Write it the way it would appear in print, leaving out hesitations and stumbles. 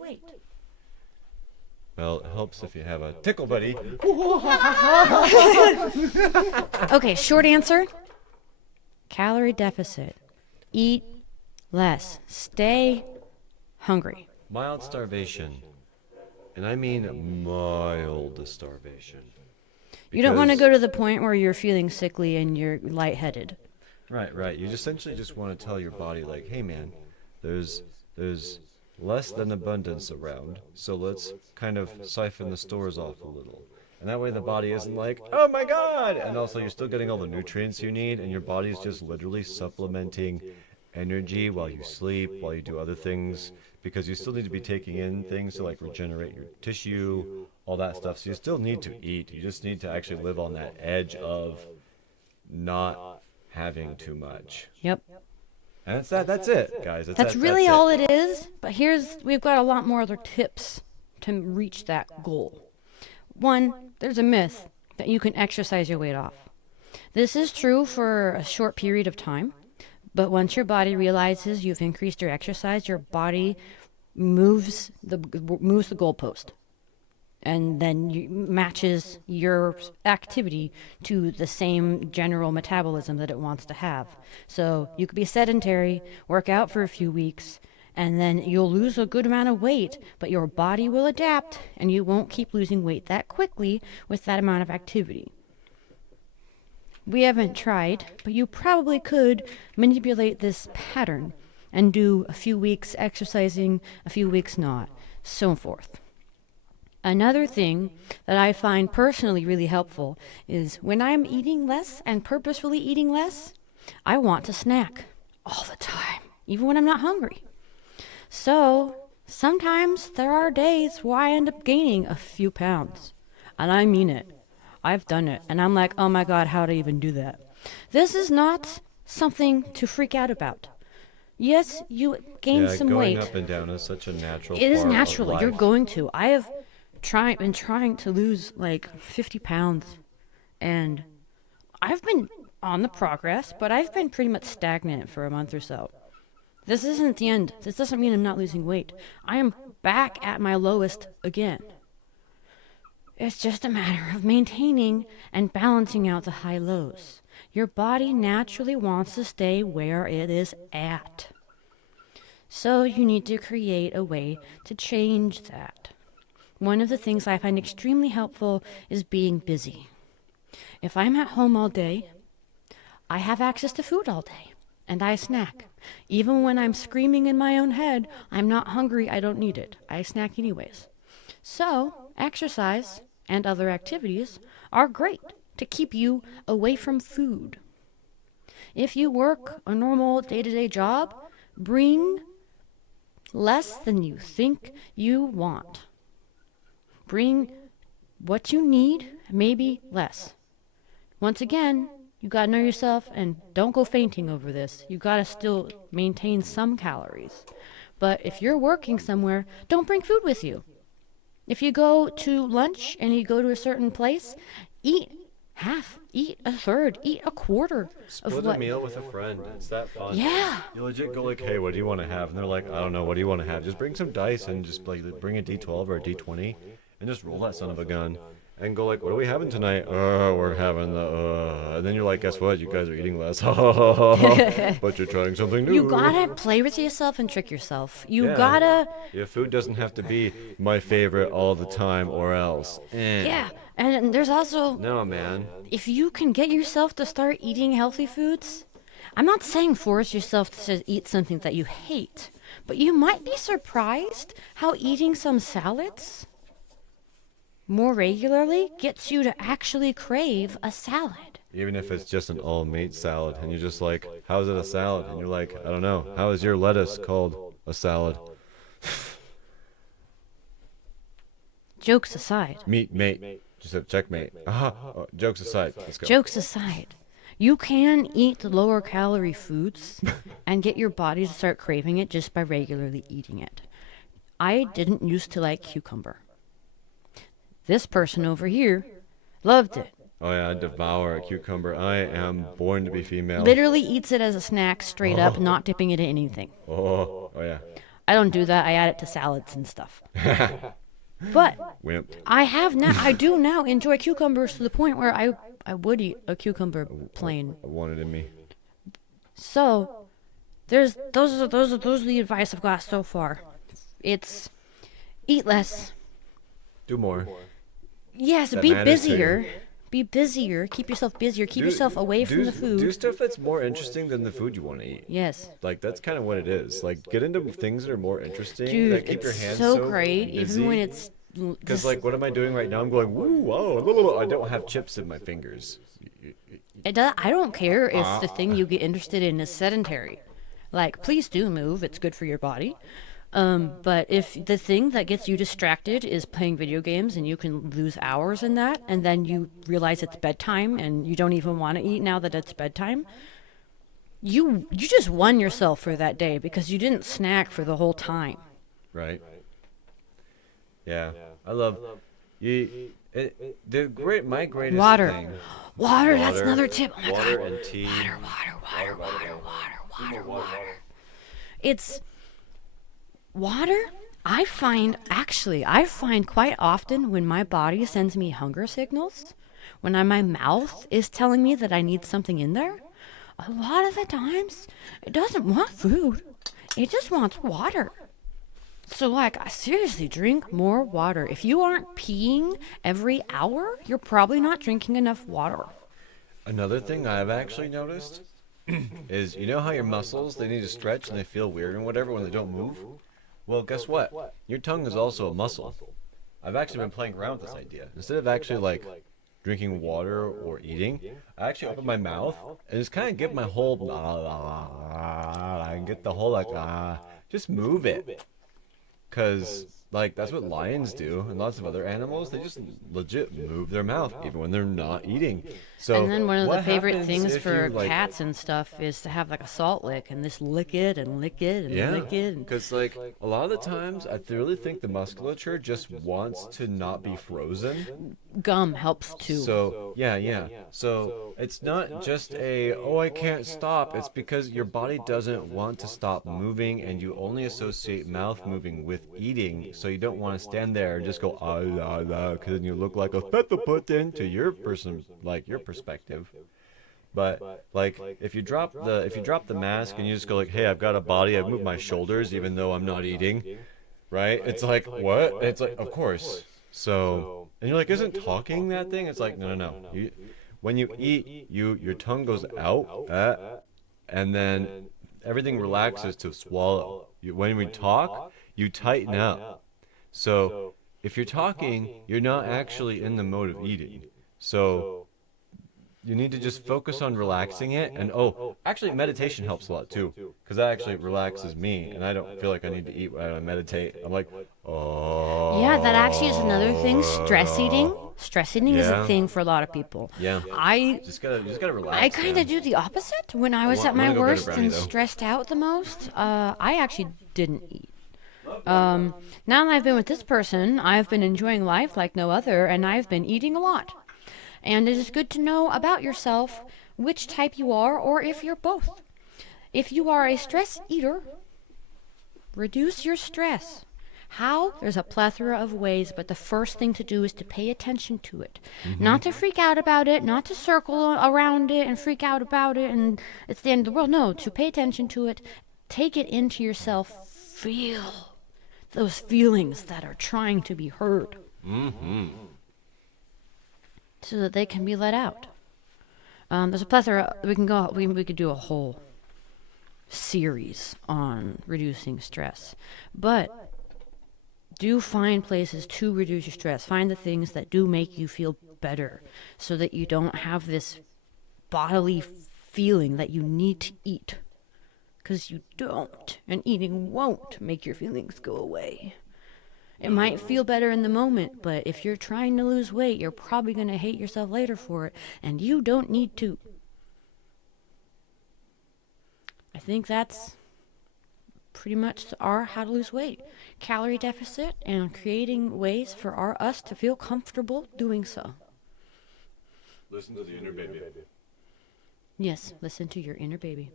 weight? Well, it helps if you have a tickle buddy. Okay, short answer. Calorie deficit. Eat less. Stay hungry. Mild starvation. And I mean mild starvation. You don't want to Because- go to the point where you're feeling sickly and you're lightheaded. Right. You essentially just want to tell your body, like, hey man, there's less than abundance around, so let's kind of siphon the stores off a little. And that way the body isn't like, oh my god! And also you're still getting all the nutrients you need, and your body's just literally supplementing energy while you sleep, while you do other things, because you still need to be taking in things to like regenerate your tissue, all that stuff. So you still need to eat. You just need to actually live on that edge of not having too much. Yep. And that's it, guys. That's really all it is. But we've got a lot more other tips to reach that goal. One, there's a myth that you can exercise your weight off. This is true for a short period of time, but once your body realizes you've increased your exercise, your body moves the goalpost, and then matches your activity to the same general metabolism that it wants to have. So you could be sedentary, work out for a few weeks, and then you'll lose a good amount of weight, but your body will adapt, and you won't keep losing weight that quickly with that amount of activity. We haven't tried, but you probably could manipulate this pattern and do a few weeks exercising, a few weeks not, so forth. Another thing that I find personally really helpful is when I'm eating less and purposefully eating less, I want to snack all the time, even when I'm not hungry. So sometimes there are days where I end up gaining a few pounds, and I mean it. I've done it, and I'm like, oh my god, how'd I even do that? This is not something to freak out about. Yes, you gain some going weight. up and down is such a natural It is part of natural. You're life. going to. I have been trying to lose like 50 pounds, and I've been on the progress, but I've been pretty much stagnant for a month or so. This isn't the end. This doesn't mean I'm not losing weight. I am back at my lowest again. It's just a matter of maintaining and balancing out the high lows. Your body naturally wants to stay where it is at. So you need to create a way to change that. One of the things I find extremely helpful is being busy. If I'm at home all day, I have access to food all day, and I snack. Even when I'm screaming in my own head, I'm not hungry, I don't need it. I snack anyways. So, exercise and other activities are great to keep you away from food. If you work a normal day-to-day job, bring less than you think you want. Bring what you need, maybe less. Once again, you gotta know yourself and don't go fainting over this. You gotta still maintain some calories. But if you're working somewhere, don't bring food with you. If you go to lunch and you go to a certain place, eat half, eat a third, eat a quarter Split of a what. meal with a friend. It's that fun. Yeah. You legit go like, hey, what do you want to have? And they're like, I don't know. What do you want to have? Just bring some dice and just like bring a D12 or a D20 and just roll that son of a gun. And go like, what are we having tonight? We're having the, And then you're like, guess what? You guys are eating less. But you're trying something new. You gotta play with yourself and trick yourself. You Yeah. gotta, Your food doesn't have to be my favorite all the time or else. yeah. And there's also, No, man. if you can get yourself to start eating healthy foods, I'm not saying force yourself to eat something that you hate, but you might be surprised how eating some salads more regularly gets you to actually crave a salad. Even if it's just an all-meat salad, and you're just like, how is it a salad? And you're like, I don't know. How is your lettuce called a salad? Jokes aside. Meat, mate. Just a checkmate. Jokes aside. Let's go. Jokes aside. You can eat lower calorie foods and get your body to start craving it just by regularly eating it. I didn't used to like cucumber. This person over here loved it. Oh yeah, I devour a cucumber. I am born to be female. Literally eats it as a snack straight up, not dipping it in anything. Oh yeah. I don't do that. I add it to salads and stuff. But Wimp. I do now enjoy cucumbers to the point where I would eat a cucumber plain. I want it in me. So those are the advice I've got so far. It's eat less. Do more. Yes, That be matters too. busier. Be busier. Keep yourself busier. Keep yourself away from the food. Do stuff that's more interesting than the food you want to eat. Yes. Like that's kind of what it is. Like get into things that are more interesting. Dude, that keep your it's hands so great, busy. even when it's Because like, what am I doing right now? I'm going, woo, whoa, I don't have chips in my fingers. I don't care if the thing you get interested in is sedentary. Like, please do move. It's good for your body. But if the thing that gets you distracted is playing video games and you can lose hours in that, and then you realize it's bedtime and you don't even want to eat now that it's bedtime, you just won yourself for that day because you didn't snack for the whole time. Right. Yeah, I love you. My greatest Water. thing. Water, that's another tip. Oh my water God. and tea. Water. It's water. I find quite often when my body sends me hunger signals, when my mouth is telling me that I need something in there, a lot of the times it doesn't want food. It just wants water. So, like, I seriously drink more water. If you aren't peeing every hour, you're probably not drinking enough water. Another thing I've actually noticed is you know how your muscles they need to stretch and they feel weird and whatever when they don't move. Well, guess what? Your tongue is also a muscle. I've actually been playing around with this idea. Instead of actually like drinking water or eating, I actually open my mouth and just kind of give my whole and get the whole just move it. Because, like, that's what lions do, and lots of other animals, they just legit move their mouth, even when they're not eating. So, And then one of the what favorite happens things if for you, like, cats and stuff is to have like a salt lick and just lick it and lick it and yeah, lick it. And because, like, a lot of the times, I really think the musculature just wants to not be frozen. gum helps too. So, yeah. So, it's not just I can't stop. It's because your body doesn't want to stop moving, and you only associate mouth moving with eating. So, you don't want to stand there and just go, because then you look like a petaputin to your person, like your perspective. But like if you drop the mask and you just go like, hey, I've got a body, I've moved my shoulders even though I'm not eating, right? It's like what? And it's like of course. So and you're like, isn't talking that thing? It's like no. When you eat, your tongue goes out, and then everything relaxes to swallow. When we talk, you tighten up. So if you're talking, you're not actually in the mode of eating. So you need to just focus on relaxing it. And actually meditation helps a lot too, because that actually relaxes me, and I don't feel like I need to eat when I meditate. I'm like, oh. Yeah, that actually is another thing. Stress eating. Stress eating is a Yeah. thing for a lot of people. Yeah. I Just gotta relax. I kind man. of do the opposite. When I was wa- at I'm my gonna go get a worst brownie, and though. stressed out the most, I actually didn't eat. Now that I've been with this person, I've been enjoying life like no other, and I've been eating a lot. And it is good to know about yourself which type you are, or if you're both. If you are a stress eater, reduce your stress. How? There's a plethora of ways, but the first thing to do is to pay attention to it. Not to freak out about it, not to circle around it and freak out about it and it's the end of the world. No, to pay attention to it, take it into yourself, feel those feelings that are trying to be heard. So that they can be let out. There's a plethora. We could do a whole series on reducing stress, but do find places to reduce your stress. Find the things that do make you feel better, so that you don't have this bodily feeling that you need to eat, because you don't, and eating won't make your feelings go away. It might feel better in the moment, but if you're trying to lose weight, you're probably going to hate yourself later for it, and you don't need to. I think that's pretty much our how to lose weight. Calorie deficit and creating ways for us to feel comfortable doing so. Listen to the inner baby. Yes, listen to your inner baby.